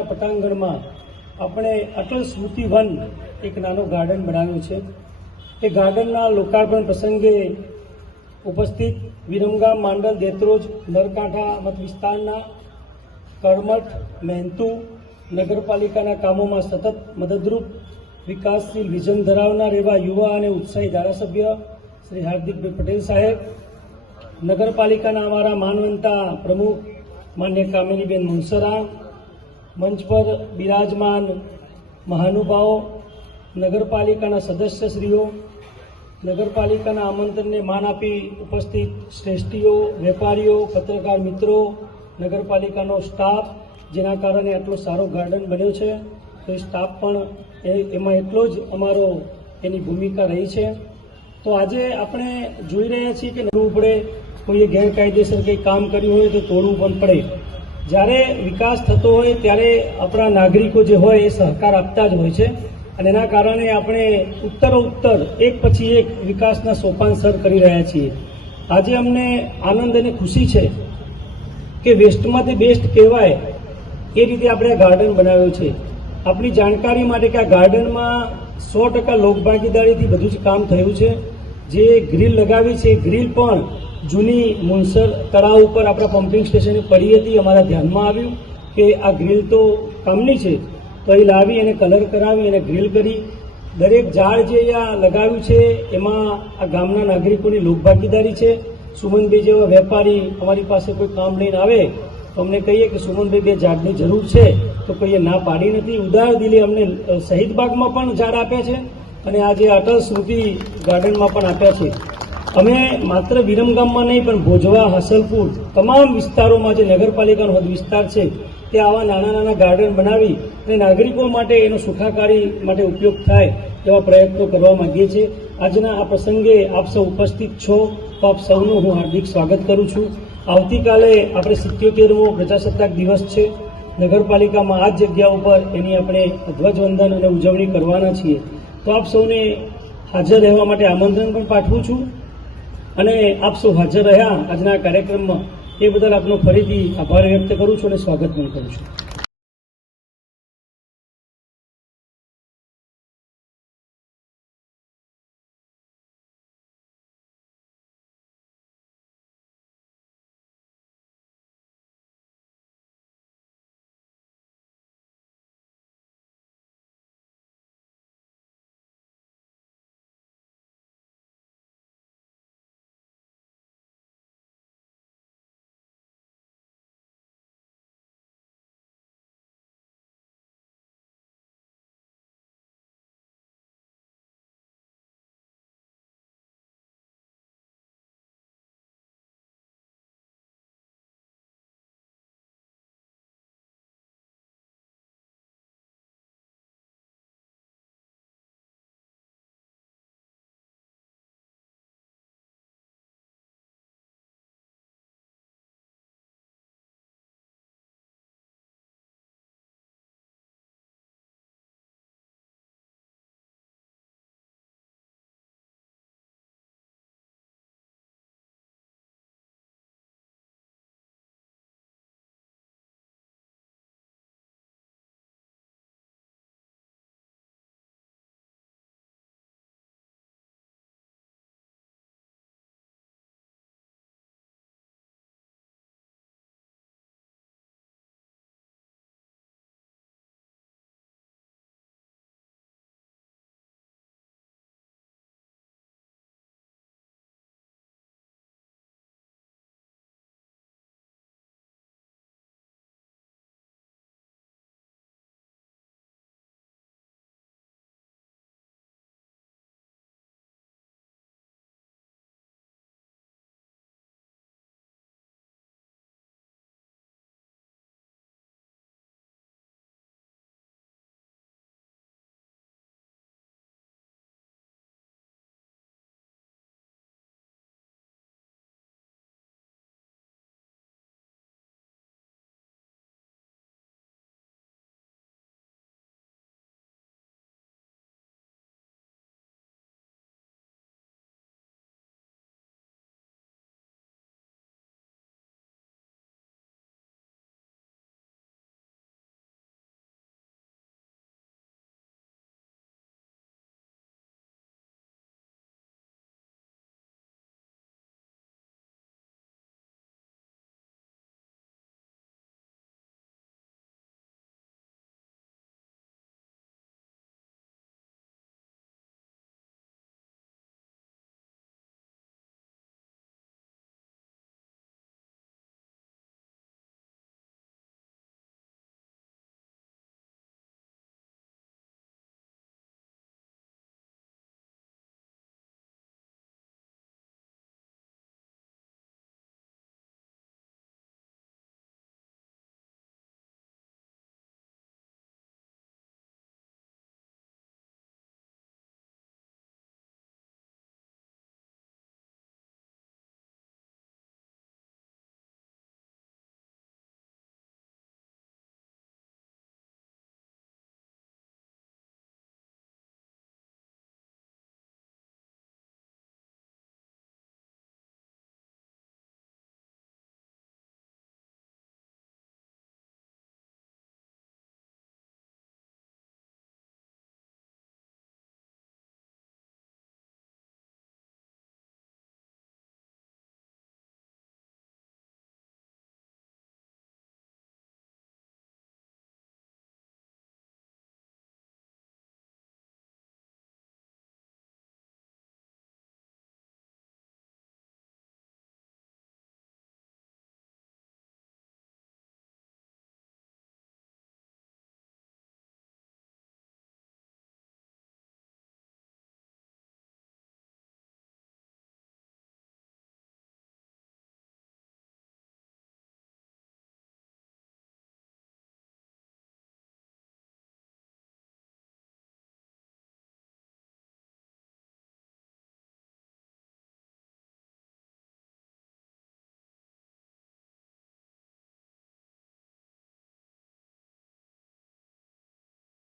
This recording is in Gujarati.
વિધાનસભાના પટાંગણમાં આપણે અટલ સ્મૃતિ વન એક નાનો ગાર્ડન બનાવ્યો છે। તે ગાર્ડનના લોકાર્પણ પ્રસંગે ઉપસ્થિત વિરમગામ, માંડલ, દેત્રોજ, નરકાંઠા મત વિસ્તારના કડમઠ, મહેનતુ નગરપાલિકાના કામોમાં સતત મદદરૂપ વિકાસશીલ વિઝન ધરાવનાર એવા યુવા અને ઉત્સાહી ધારાસભ્ય શ્રી હાર્દિકભાઈ પટેલ સાહેબ, નગરપાલિકાના અમારા માનવંતા પ્રમુખ માન્ય કામિનીબેન મુનસરા, મંચ પર બિરાજમાન મહાનુભાવો, નગરપાલિકાના સદસ્યશ્રીઓ, નગરપાલિકાના આમંત્રણને માન આપી ઉપસ્થિત શ્રેષ્ઠીઓ, વેપારીઓ, પત્રકાર મિત્રો, નગરપાલિકાનો સ્ટાફ, જેના કારણે આટલો સારો ગાર્ડન બન્યો છે, તો એ સ્ટાફ પણ એમાં એટલો જ અમારો એની ભૂમિકા રહી છે। તો આજે આપણે જોઈ રહ્યા છીએ કે નડવું પડે, કોઈએ ગેરકાયદેસર કંઈ કામ કર્યું હોય તો તોડવું પણ પડે। જ્યારે વિકાસ થતો હોય ત્યારે આપણા નાગરિકો જે હોય એ સહકાર આપતા જ હોય છે અને એના કારણે આપણે ઉત્તરોત્તર એક પછી એક વિકાસના સોપાન સર કરી રહ્યા છીએ। આજે અમને આનંદ અને ખુશી છે કે વેસ્ટમાંથી બેસ્ટ કહેવાય એ રીતે આપણે આ ગાર્ડન બનાવ્યું છે। આપણી જાણકારી માટે કે આ ગાર્ડનમાં 100% લોકભાગીદારીથી બધું જ કામ થયું છે। જે ગ્રીલ લગાવી છે એ ગ્રીલ પણ જૂની મુનસર તળાવ ઉપર આપણા પમ્પિંગ સ્ટેશને પડી હતી, અમારા ધ્યાનમાં આવ્યું કે આ ગ્રીલ તો કામની છે, તો એ લાવી એને કલર કરાવી અને ગ્રીલ કરી દરેક ઝાડ જે અહીંયા લગાવ્યું છે એમાં આ ગામના નાગરિકોની લોકભાગીદારી છે। સુમનભાઈ જેવા વેપારી અમારી પાસે કોઈ કામ લઈને આવે તો અમને કહીએ કે સુમનભાઈ બે ઝાડની જરૂર છે તો કોઈએ ના પાડી નથી। ઉદાર દિલે અમને શહીદ બાગમાં પણ ઝાડ આપ્યા છે અને આજે અટલ સ્મૃતિ ગાર્ડનમાં પણ આપ્યા છે। અમે માત્ર વિરમગામમાં નહીં પણ ભોજવા, હસલપુર તમામ વિસ્તારોમાં જે નગરપાલિકાનો હદ વિસ્તાર છે તે આવા નાના નાના ગાર્ડન બનાવી અને નાગરિકો માટે એનો સુખાકારી માટે ઉપયોગ થાય એવા પ્રયત્નો કરવા માંગીએ છીએ। આજના આ પ્રસંગે આપ સૌ ઉપસ્થિત છો તો આપ સૌનું હું હાર્દિક સ્વાગત કરું છું। આવતીકાલે આપણે 77મો પ્રજાસત્તાક દિવસ છે। નગરપાલિકામાં આ જ જગ્યા ઉપર એની આપણે ધ્વજવંદન અને ઉજવણી કરવાના છીએ, તો આપ સૌને હાજર રહેવા માટે આમંત્રણ પણ પાઠવું છું અને આપ સૌ હાજર રહ્યા આજના કાર્યક્રમમાં એ બદલ આપનો ફરીથી આભાર વ્યક્ત કરું છું અને સ્વાગત પણ કરું છું।